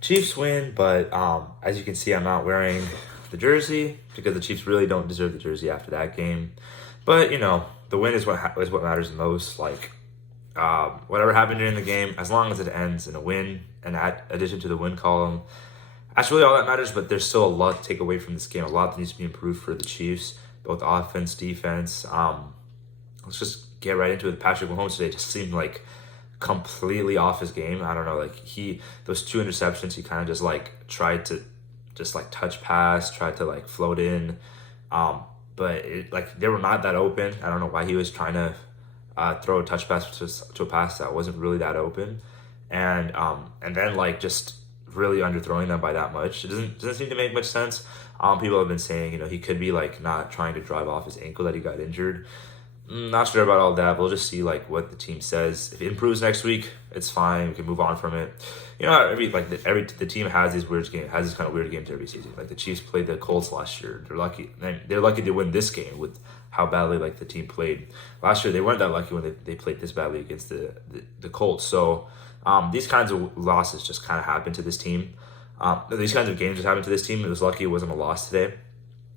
Chiefs win, but as you can see, I'm not wearing the jersey because the Chiefs really don't deserve the jersey after that game. But the win is is what matters the most. Like whatever happened during the game, as long as it ends in a win, and addition to the win column, that's really all that matters. But there's still a lot to take away from this game. A lot that needs to be improved for the Chiefs, both offense, defense. Let's just get right into it. Patrick Mahomes today just seemed like completely off his game. I don't know, like those two interceptions, he kind of just like tried to just like touch pass, tried to like float in, but they were not that open. I don't know why he was trying to throw a touch pass to a pass that wasn't really that open, and then like just really underthrowing them by that much. It doesn't seem to make much sense. People have been saying he could be like not trying to drive off his ankle that he got injured. Not sure about all that. We'll just see like what the team says. If it improves next week, it's fine. We can move on from it. The team has these has this kind of weird games every season. Like the Chiefs played the Colts last year. They're lucky. They're lucky to win this game with how badly like the team played last year. They weren't that lucky when they played this badly against the Colts. So these kinds of losses just kind of happen to this team. These kinds of games just happen to this team. It was lucky it wasn't a loss today.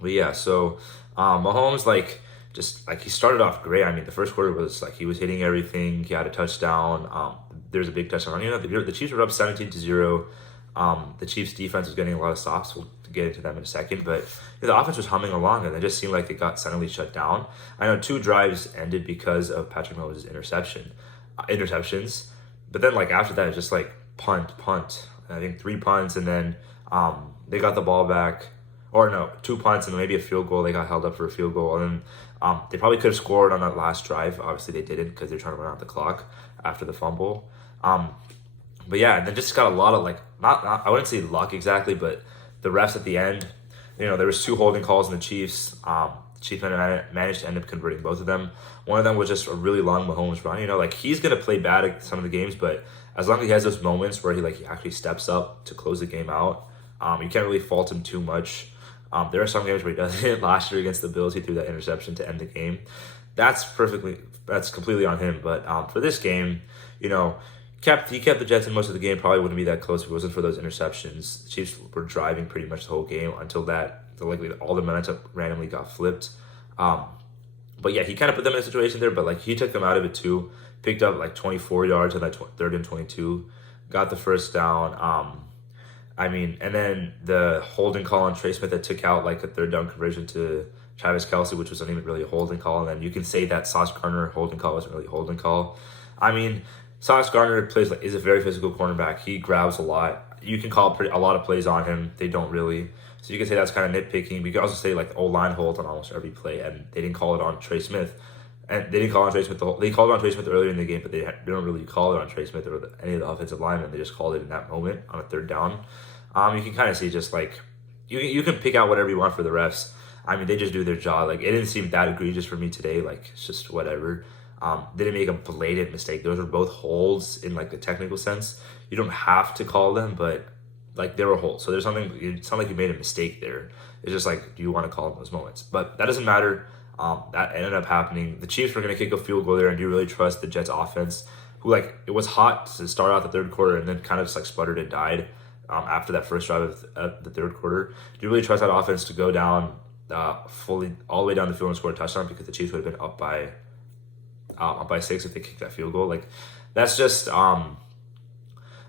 But yeah, so Mahomes just like he started off great. I mean, the first quarter was like he was hitting everything. He had a touchdown. There's a big touchdown. The Chiefs were up 17-0. The Chiefs defense was getting a lot of stops. We'll get into them in a second, but the offense was humming along, and it just seemed like it got suddenly shut down. I know 2 drives ended because of Patrick Mahomes' interceptions, but then like after that, it's just like punt. I think 3 punts, and then they got the ball back. Or no, 2 punts and maybe a field goal. They got held up for a field goal, and then they probably could have scored on that last drive. Obviously, they didn't because they're trying to run out the clock after the fumble. But yeah, and then just got a lot of like not I wouldn't say luck exactly, but the refs at the end. There was 2 holding calls in the Chiefs. The Chiefs managed to end up converting both of them. One of them was just a really long Mahomes run. Like he's gonna play bad at some of the games, but as long as he has those moments where he actually steps up to close the game out, you can't really fault him too much. There are some games where he does it. Last year against the Bills, he threw that interception to end the game. That's completely on him. But for this game, he kept the Jets in most of the game. Probably wouldn't be that close if it wasn't for those interceptions. The Chiefs were driving pretty much the whole game until all the momentum randomly got flipped. But yeah, he kind of put them in a situation there, but like he took them out of it too. Picked up like 24 yards on that 3rd and 22, got the first down. And then the holding call on Trey Smith that took out like a 3rd down conversion to Travis Kelce, which wasn't even really a holding call. And then you can say that Sauce Gardner holding call wasn't really a holding call. Sauce Gardner is a very physical cornerback. He grabs a lot. You can call a lot of plays on him. They don't really. So you can say that's kind of nitpicking. But you can also say like the O-line holds on almost every play, and they didn't call it on Trey Smith. And they didn't call on Trey Smith. They called on Trey Smith earlier in the game, but they don't really call it on Trey Smith or any of the offensive linemen. They just called it in that moment on a 3rd down. You can kind of see just like you can pick out whatever you want for the refs. They just do their job. Like it didn't seem that egregious for me today. Like it's just whatever. They didn't make a blatant mistake. Those were both holds in like the technical sense. You don't have to call them, but like they were holds. So there's something. It's not like you made a mistake there. It's just like, do you want to call in those moments? But that doesn't matter. That ended up happening. The Chiefs were going to kick a field goal there, and do you really trust the Jets offense, who it was hot to start out the 3rd quarter and then kind of just like sputtered and died after that first drive of the 3rd quarter? Do you really trust that offense to go down fully all the way down the field and score a touchdown, because the Chiefs would have been up by 6 if they kicked that field goal? Like that's just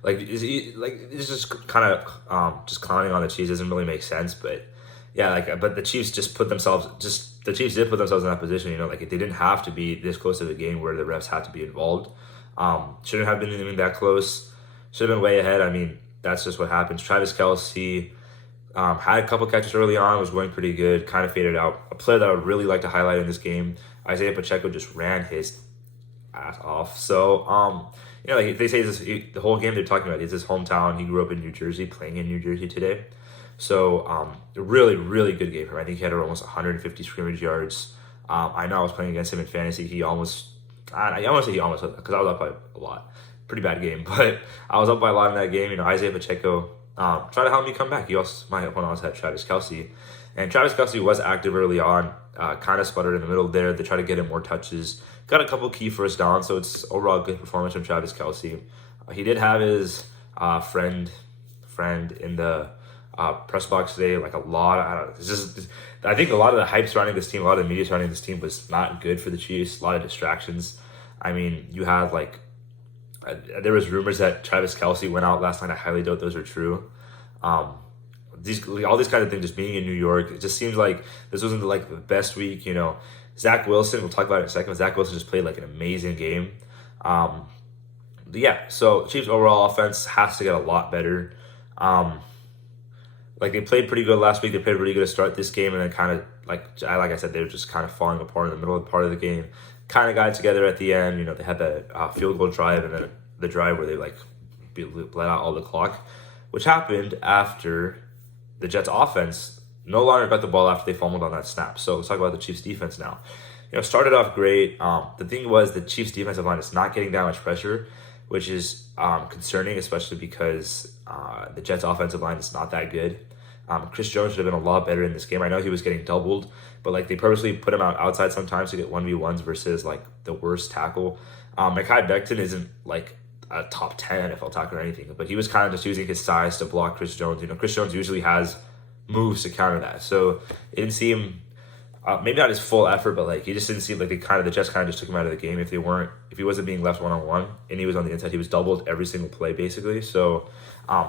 it's just kind of just clowning on the Chiefs doesn't really make sense. But yeah, but the Chiefs did put themselves in that position. They didn't have to be this close to the game where the refs had to be involved. Shouldn't have been even that close. Should have been way ahead. That's just what happens. Travis Kelce had a couple catches early on, was going pretty good, kind of faded out. A player that I would really like to highlight in this game, Isaiah Pacheco, just ran his ass off. So, they say the whole game they're talking about is his hometown. He grew up in New Jersey, playing in New Jersey today. So, a really, really good game for him. I think he had almost 150 scrimmage yards. I know I was playing against him in fantasy. I almost because I was up by a lot. Pretty bad game, but I was up by a lot in that game. Isaiah Pacheco tried to help me come back. My opponent also had Travis Kelce, and Travis Kelce was active early on. Kind of sputtered in the middle there. They tried to get him more touches. Got a couple key first downs, so it's overall a good performance from Travis Kelce. He did have his friend in the press box today. Like a lot, I don't know, it's just I think a lot of the hype surrounding this team, a lot of the media surrounding this team was not good for the Chiefs. A lot of distractions. I mean, you had like there was rumors that Travis Kelce went out last night. I highly doubt those are true. All these kind of things, just being in New York, it just seems like this wasn't like the best week. Zach Wilson, we'll talk about it in a second. Zach Wilson just played like an amazing game. Yeah, so Chiefs overall offense has to get a lot better. Like they played pretty good last week. They played really good to start this game, and then kind of like I said, they were just kind of falling apart in the middle of the part of the game. Kind of got together at the end. They had the field goal drive and then the drive where they like let out all the clock, which happened after the Jets offense no longer got the ball after they fumbled on that snap. So let's talk about the Chiefs defense now. Started off great. The thing was the Chiefs defensive line is not getting that much pressure, which is concerning, especially because the Jets offensive line is not that good. Chris Jones should have been a lot better in this game. I know he was getting doubled, but like they purposely put him outside sometimes to get 1v1s versus like the worst tackle. Mekhi Becton isn't like a top 10 NFL tackle or anything, but he was kind of just using his size to block Chris Jones. Chris Jones usually has moves to counter that, so it didn't seem maybe not his full effort, but like he just didn't seem like the Jets kind of just took him out of the game. If he wasn't being left 1-on-1 and he was on the inside, he was doubled every single play basically. So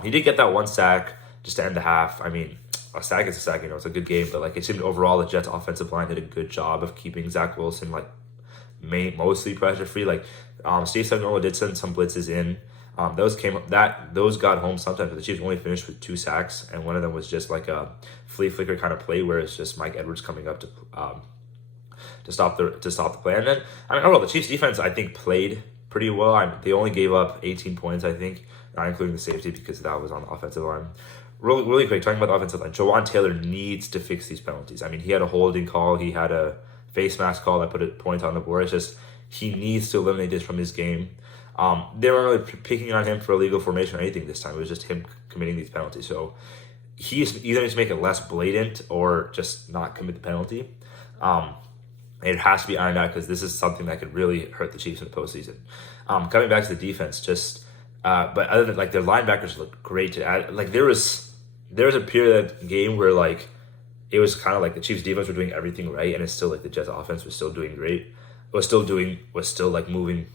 he did get that one sack just to end the half. I mean, a sack is a sack, it's a good game, but like it seemed overall the Jets offensive line did a good job of keeping Zach Wilson like mostly pressure free. Like Steve Spagnuolo did send some blitzes in. Those got home sometimes, but the Chiefs only finished with 2 sacks, and one of them was just like a flea flicker kind of play where it's just Mike Edwards coming up to stop the play. And then overall the Chiefs defense I think played pretty well. They only gave up 18 points, I think, not including the safety because that was on the offensive line. Really quick, talking about the offensive line, Jawan Taylor needs to fix these penalties. He had a holding call, he had a face mask call that put a point on the board. It's just he needs to eliminate this from his game. They weren't really picking on him for illegal formation or anything this time. It was just him committing these penalties. So he either needs to make it less blatant or just not commit the penalty. It has to be ironed out because this is something that could really hurt the Chiefs in the postseason. Coming back to the defense, but other than like their linebackers looked great to add. Like there was a period of the game where like it was kind of like the Chiefs defense were doing everything right, and it's still like the Jets offense was still doing great. Was still like moving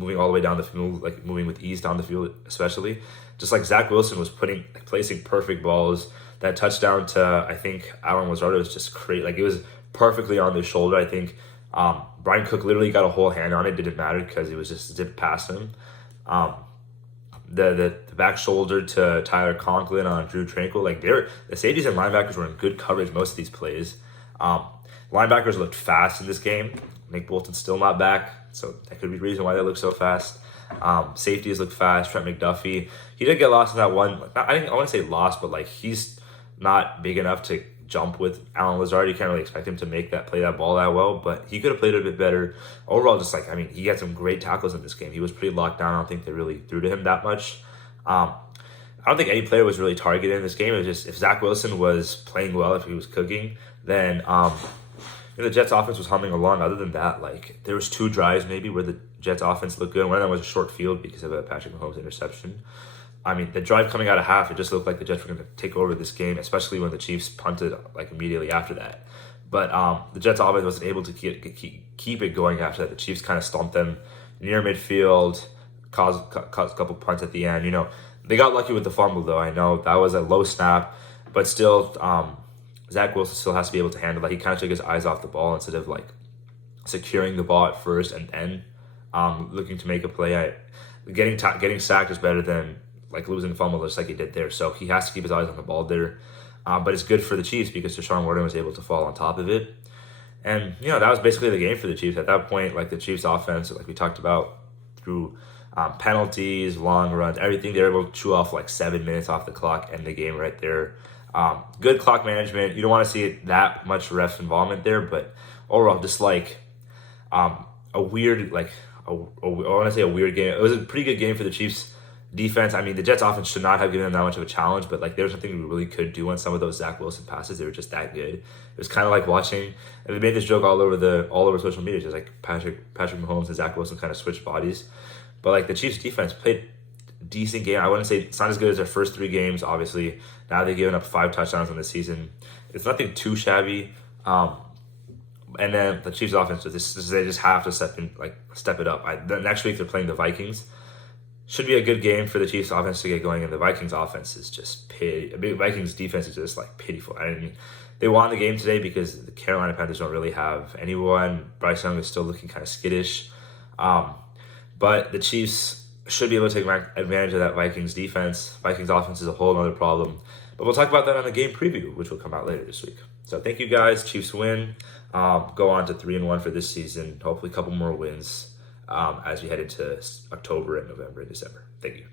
all the way down the field, like moving with ease down the field, especially. Just like Zach Wilson was placing perfect balls. That touchdown to, I think, Alan Lazard was just great. Like, it was perfectly on their shoulder. I think Brian Cook literally got a whole hand on it. Didn't matter because it was just zipped past him. The back shoulder to Tyler Conklin on Drew Tranquil. Like, the safeties and linebackers were in good coverage most of these plays. Linebackers looked fast in this game. Nick Bolton's still not back, so that could be the reason why they look so fast. Safeties look fast. Trent McDuffie, he did get lost in that one. I want to say lost, but like he's not big enough to jump with Alan Lazard. You can't really expect him to play that ball that well, but he could have played it a bit better. Overall, he had some great tackles in this game. He was pretty locked down. I don't think they really threw to him that much. I don't think any player was really targeted in this game. It was just if Zach Wilson was playing well, if he was cooking, then the Jets offense was humming along. Other than that, like there was 2 drives maybe where the Jets offense looked good. One of them was a short field because of a Patrick Mahomes interception. The drive coming out of half, it just looked like the Jets were going to take over this game, especially when the Chiefs punted like immediately after that. But the Jets offense wasn't able to keep it going after that. The Chiefs kind of stomped them near midfield, caused a couple punts at the end. They got lucky with the fumble though. I know that was a low snap, but still, Zach Wilson still has to be able to handle that. He kind of took his eyes off the ball instead of like securing the ball at first and then looking to make a play. Getting sacked is better than like losing the fumble just like he did there. So he has to keep his eyes on the ball there. But it's good for the Chiefs because Deshaun Watson was able to fall on top of it. And, that was basically the game for the Chiefs. At that point, like the Chiefs offense, like we talked about, through penalties, long runs, everything, they were able to chew off like 7 minutes off the clock, end the game right there. Good clock management. You don't want to see that much ref involvement there, but overall, just like a weird, like I want to say a weird game. It was a pretty good game for the Chiefs defense. The Jets offense should not have given them that much of a challenge, but like there was something we really could do on some of those Zach Wilson passes. They were just that good. It was kind of like watching, and they made this joke all over social media, just like Patrick Mahomes and Zach Wilson kind of switched bodies. But like the Chiefs defense played decent game. I wouldn't say it's not as good as their first 3 games, obviously. Now they've given up 5 touchdowns in the season. It's nothing too shabby. And then the Chiefs' offense, they just have to step it up. The next week they're playing the Vikings. Should be a good game for the Chiefs' offense to get going, and the Vikings' offense is just pity. I mean, Vikings' defense is just pitiful. I mean, they won the game today because the Carolina Panthers don't really have anyone. Bryce Young is still looking kind of skittish, but the Chiefs should be able to take advantage of that Vikings defense. Vikings' offense is a whole other problem, but we'll talk about that on the game preview, which will come out later this week. So thank you guys. Chiefs win. Go on to 3-1 for this season. Hopefully, a couple more wins as we head into October and November and December. Thank you.